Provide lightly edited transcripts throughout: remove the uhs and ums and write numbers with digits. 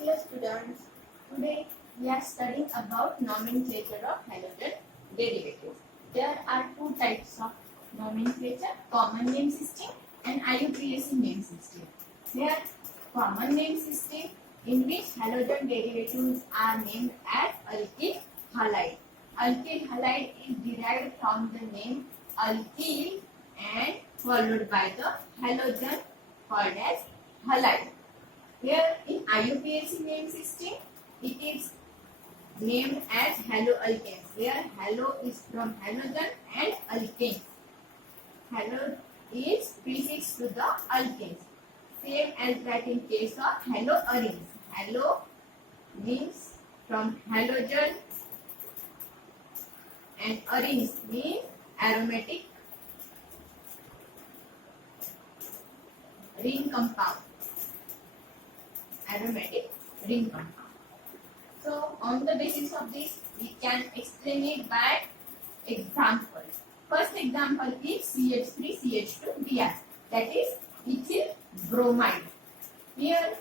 Hello students, today we are studying about nomenclature of halogen derivatives. There are two types of nomenclature, common name system and IUPAC name system. There common name system in which halogen derivatives are named as alkyl halide. Alkyl halide is derived from the name alkyl and followed by the halogen called as halide. Here in IUPAC name system, it is named as haloalkanes. Here halo is from halogen and alkanes. Halo is prefix to the alkanes. Same as that in case of haloarenes. Halo means from halogen and arenes means aromatic ring compound. Aromatic ring compound. So on the basis of this, we can explain it by examples. First example is CH3CH2Br, that is ethyl bromide. Here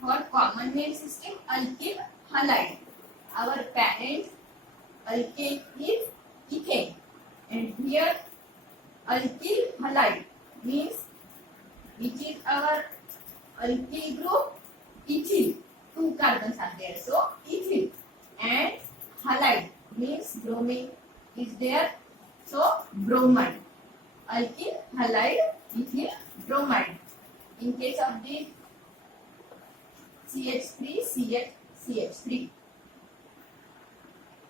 for common name system alkyl halide. Our parent alkane is ethane, and here alkyl halide means which is our alkyl group ethyl, two carbons are there, so ethyl, and halide means bromine is there, so bromide. Alkyl halide ethyl bromide. In case of the CH3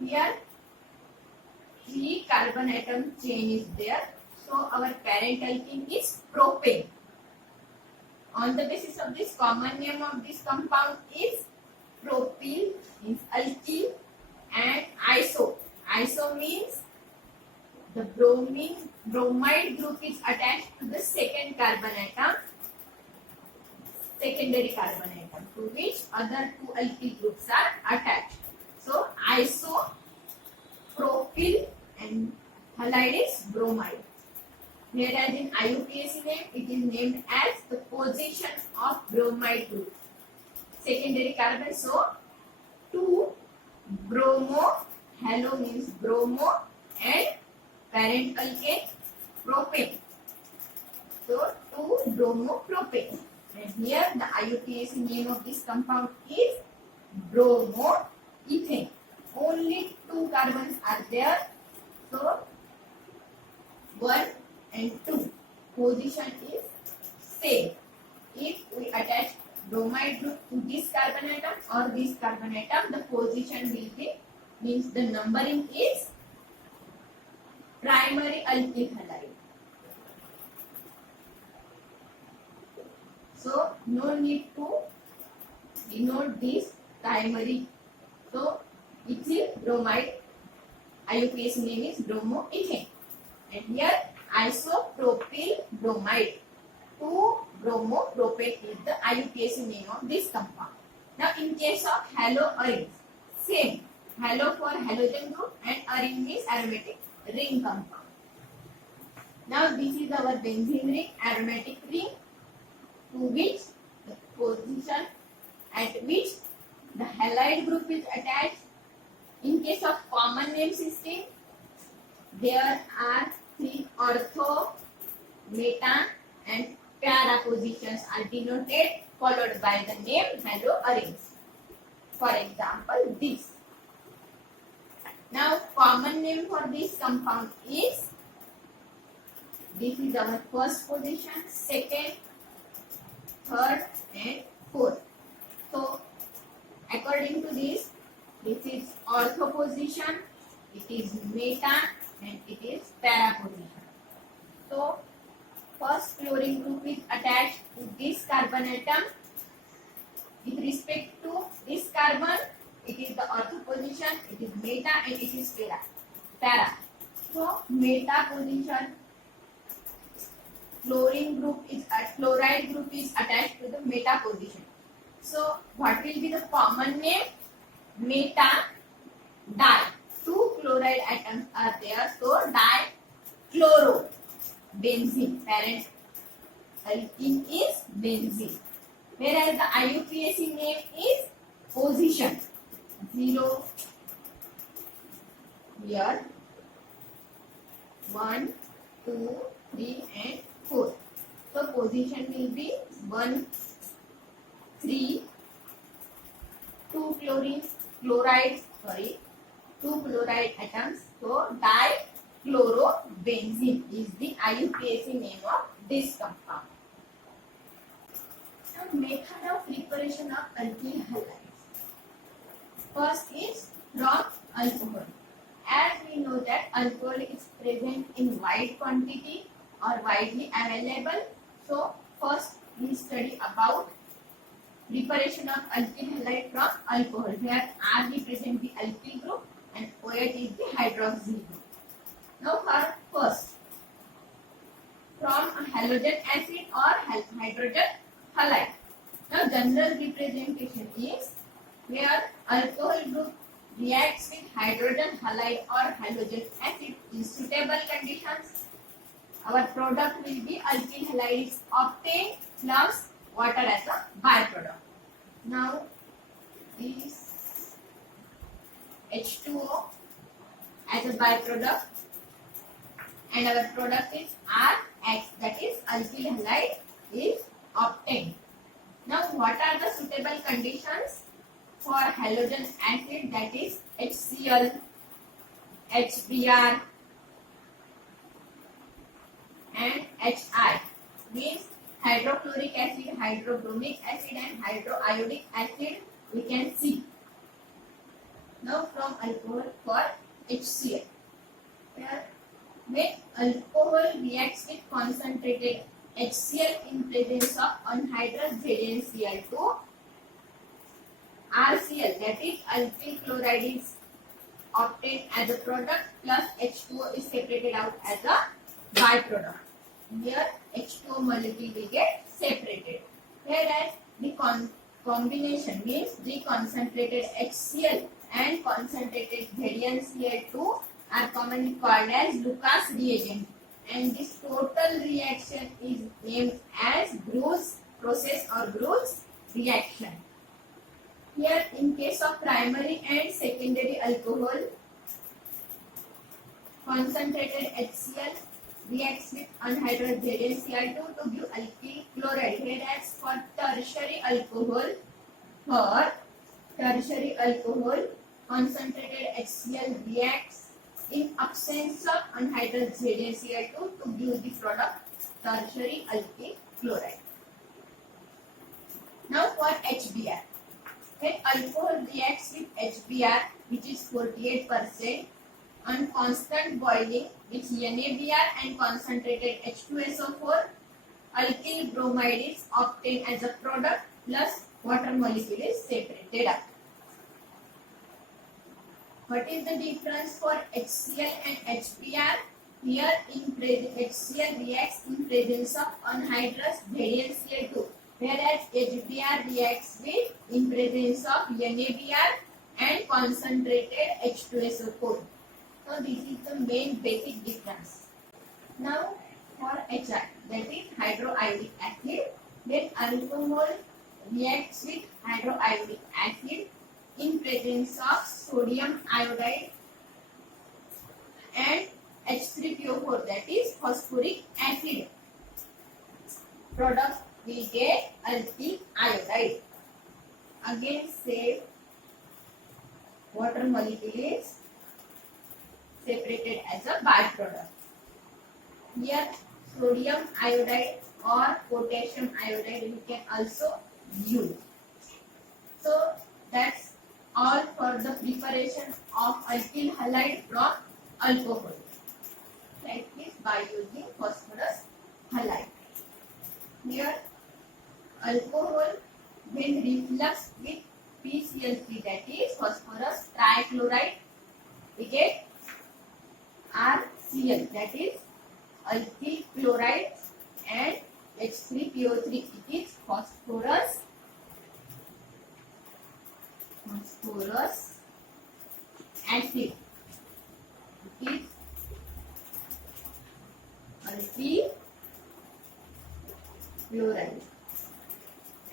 here 3 carbon atom chain is there, so our parent alkene is propane. On the basis of this, common name of this compound is propyl, means alkyl, and iso. Iso means the bromide group is attached to the second carbon atom, secondary carbon atom, to which other two alkyl groups are attached. So iso, propyl, and halide is bromide. Whereas in IUPAC name, it is named as the position of bromide group. Secondary carbon, so 2 bromo, halo means bromo, and parent alkane propane. So 2 bromopropane. And here the IUPAC name of this compound is bromoethane. Only 2 carbons are there. So 1 and 2 position is same. If we attach bromide group to this carbon atom or this carbon atom, the position will be, means the numbering is primary alkyl halide. So no need to denote this primary. So ethyl bromide, IUPAC name is bromoethane, and here isopropyl bromide, 2 bromopropane is the IUPAC name of this compound. Now in case of haloarenes, same, halo for halogen group and arene means aromatic ring compound. Now this is our benzene ring, aromatic ring, to which the position at which the halide group is attached. In case of common name system, there are 3 ortho, meta, and para positions are denoted, followed by the name haloarenes. For example, this. Now, common name for this compound is, this is our first position, second, third, and fourth. So, according to this is ortho position, it is meta, and it is para position. So, first fluorine group is attached to this carbon atom. With respect to this carbon, it is the ortho position, it is meta, and it is para. So, meta position, fluoride group is attached to the meta position. So, what will be the common name? Meta di. 2 chloride atoms are there, so dichloro benzene. Parent alkene is benzene. whereas the IUPAC name is position. 0 here, 1, 2, 3 and 4. So position will be 1, 3, 2 chloride atoms. So dichlorobenzene is the IUPAC name of this compound. Now method of preparation of alkyl halides. First is from alcohol. As we know that alcohol is present in wide quantity or widely available. So first we study about preparation of alkyl halide from alcohol, where R represents the alkyl group and OH is the hydroxyl group. Now first, from a halogen acid or hydrogen halide. Now general representation is where alcohol group reacts with hydrogen halide or halogen acid in suitable conditions. Our product will be alkyl halide is obtained plus water as a byproduct. Now this H2O as a byproduct and our product is RH, that is alkyl halide is obtained. Now what are the suitable conditions for halogen acid, that is HCl, HBr and HI, means hydrochloric acid, hydrobromic acid and hydroiodic acid we can see. Now from alcohol for HCl, where when alcohol reacts with concentrated HCl in presence of anhydrous ZnCl2, RCl, that is alkyl chloride, is obtained as a product plus H2O is separated out as a byproduct. Here H2O molecule will get separated, whereas the combination means the concentrated HCl and concentrated ZnCl2 are commonly called as Lucas reagent, and this total reaction is named as Bruce process or Bruce reaction. Here in case of primary and secondary alcohol, concentrated HCl reacts with anhydrous ZnCl2 to give alkyl chloride, whereas for tertiary alcohol, concentrated HCl reacts in absence of anhydrous ZnCl2 to give the product tertiary alkyl chloride. Now for HBr, when alcohol reacts with HBr, which is 48%, on constant boiling with NaBr and concentrated H2SO4, alkyl bromide is obtained as a product plus water molecule is separated out. What is the difference for HCl and HBr? Here HCl reacts in presence of anhydrous ZnCl2, whereas HBr reacts with in presence of NaBr and concentrated H2SO4. So this is the main basic difference. Now for HI, that is hydroiodic acid, when alcohol reacts with hydroiodic acid in presence of sodium iodide and H3PO4, that is phosphoric acid, product we get alkyl iodide. Again same, water molecule is separated as a byproduct. Here sodium iodide or potassium iodide we can also use. So that's all for the preparation of alkyl halide from alcohol, like this by using phosphorus halide. Here alcohol when reflux with PCl3, that is phosphorus trichloride, we get RCl, that is alkyl chloride, and H3PO3, it is phosphorus acid, it is alkyl chloride,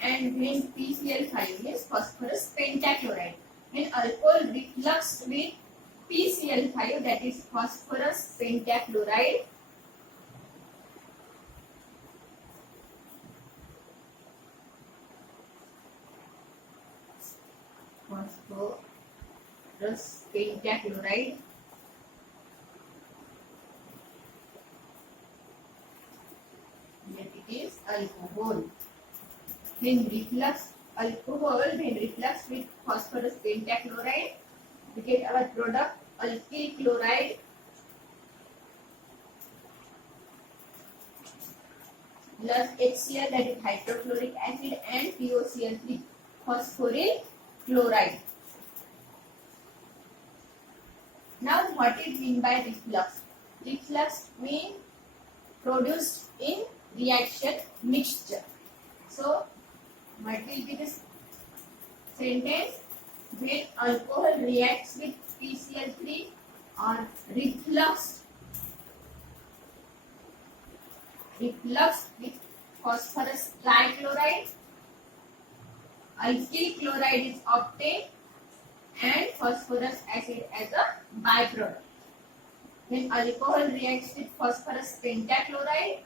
and and when PCl5 means phosphorus pentachloride. When alcohol refluxed with PCl5, that is phosphorus pentachloride, phosphorus pentachloride, that it is alcohol. When reflux with phosphorus pentachloride, we get our product alkyl chloride plus HCl, that is hydrochloric acid, and POCl3 phosphoryl chloride. Now what it mean by reflux? Reflux means produced in reaction mixture. So what will be this sentence? When alcohol reacts with PCl3 or reflux with phosphorus trichloride, alkyl chloride is obtained and phosphorus acid as a byproduct. When alcohol reacts with phosphorus pentachloride,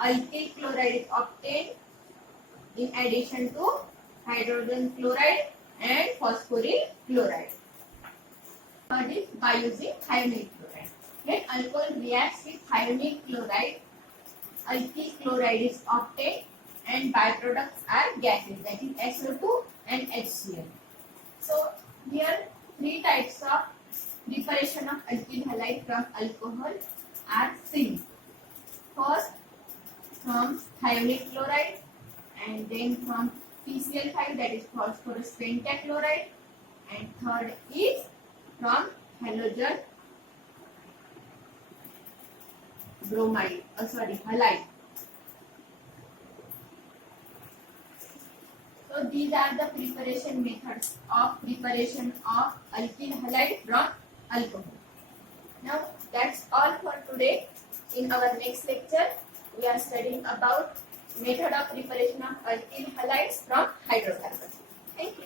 alkyl chloride is obtained in addition to hydrogen chloride and phosphoryl chloride. Third is by using thionyl chloride. When alcohol reacts with thionyl chloride, alkyl chloride is obtained and byproducts are gases, that is SO2 and HCl. So here three types of preparation of alkyl halide from alcohol are seen. First from thionyl chloride, and then from PCl5, that is phosphorus pentachloride, and third is from halogen halide. So these are the preparation methods of preparation of alkyl halide from alcohol. Now that's all for today. In our next lecture, we are studying about method of preparation of alkyl halides from hydrocarbons. Thank you.